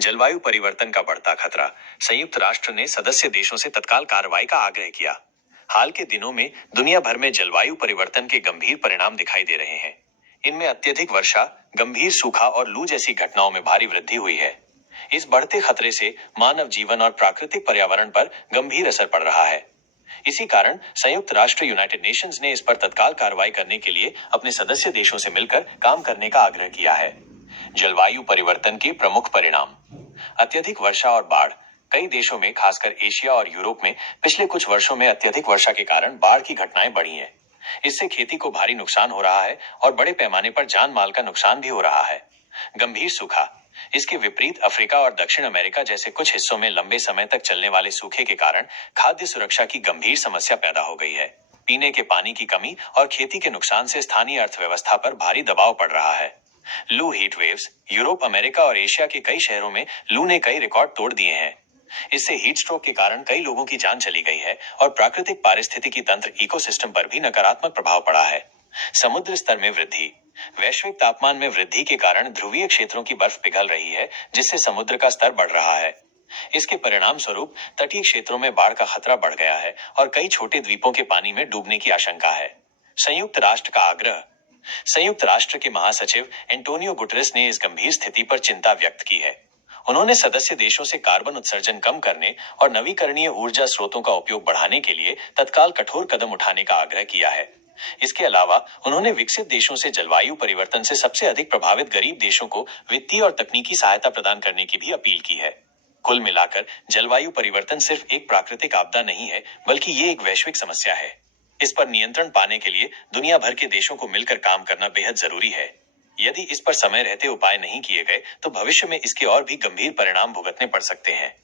जलवायु परिवर्तन का बढ़ता खतरा। संयुक्त राष्ट्र ने सदस्य देशों से तत्काल कार्रवाई का आग्रह किया। हाल के दिनों में दुनिया भर में जलवायु परिवर्तन के गंभीर परिणाम दिखाई दे रहे हैं। इनमें अत्यधिक वर्षा, गंभीर सूखा और लू जैसी घटनाओं में भारी वृद्धि हुई है। इस बढ़ते खतरे से मानव जीवन और प्राकृतिक पर्यावरण पर गंभीर असर पड़ रहा है। इसी कारण संयुक्त राष्ट्र यूनाइटेड नेशंस ने इस पर तत्काल कार्रवाई करने के लिए अपने सदस्य देशों से मिलकर काम करने का आग्रह किया है। जलवायु परिवर्तन के प्रमुख परिणाम। अत्यधिक वर्षा और बाढ़। कई देशों में, खासकर एशिया और यूरोप में, पिछले कुछ वर्षों में अत्यधिक वर्षा के कारण बाढ़ की घटनाएं बढ़ी हैं। इससे खेती को भारी नुकसान हो रहा है और बड़े पैमाने पर जान माल का नुकसान भी हो रहा है। गंभीर सूखा। इसके विपरीत अफ्रीका और दक्षिण अमेरिका जैसे कुछ हिस्सों में लंबे समय तक चलने वाले सूखे के कारण खाद्य सुरक्षा की गंभीर समस्या पैदा हो गई है। पीने के पानी की कमी और खेती के नुकसान से स्थानीय अर्थव्यवस्था पर भारी दबाव पड़ रहा है। लू हीट वेव्स। यूरोप, अमेरिका और एशिया के कई शहरों में लू ने कई रिकॉर्ड तोड़ दिए हैं। इससे हीट स्ट्रोक के कारण कई लोगों की जान चली गई है और प्राकृतिक पारिस्थितिकी तंत्र इकोसिस्टम पर भी नकारात्मक प्रभाव पड़ा है। समुद्र स्तर में वृद्धि। वैश्विक तापमान में वृद्धि के कारण ध्रुवीय क्षेत्रों की बर्फ पिघल रही है, जिससे समुद्र का स्तर बढ़ रहा है। इसके परिणाम स्वरूप तटीय क्षेत्रों में बाढ़ का खतरा बढ़ गया है और कई छोटे द्वीपों के पानी में डूबने की आशंका है। संयुक्त राष्ट्र का आग्रह। संयुक्त राष्ट्र के महासचिव एंटोनियो गुटेरेस ने इस गंभीर स्थिति पर चिंता व्यक्त की है। उन्होंने सदस्य देशों से कार्बन उत्सर्जन कम करने और नवीकरणीय ऊर्जा स्रोतों का उपयोग बढ़ाने के लिए तत्काल कठोर कदम उठाने का आग्रह किया है। इसके अलावा उन्होंने विकसित देशों से जलवायु परिवर्तन से सबसे अधिक प्रभावित गरीब देशों को वित्तीय और तकनीकी सहायता प्रदान करने की भी अपील की है। कुल मिलाकर जलवायु परिवर्तन सिर्फ एक प्राकृतिक आपदा नहीं है, बल्कि ये एक वैश्विक समस्या है। इस पर नियंत्रण पाने के लिए दुनिया भर के देशों को मिलकर काम करना बेहद जरूरी है। यदि इस पर समय रहते उपाय नहीं किए गए तो भविष्य में इसके और भी गंभीर परिणाम भुगतने पड़ सकते हैं।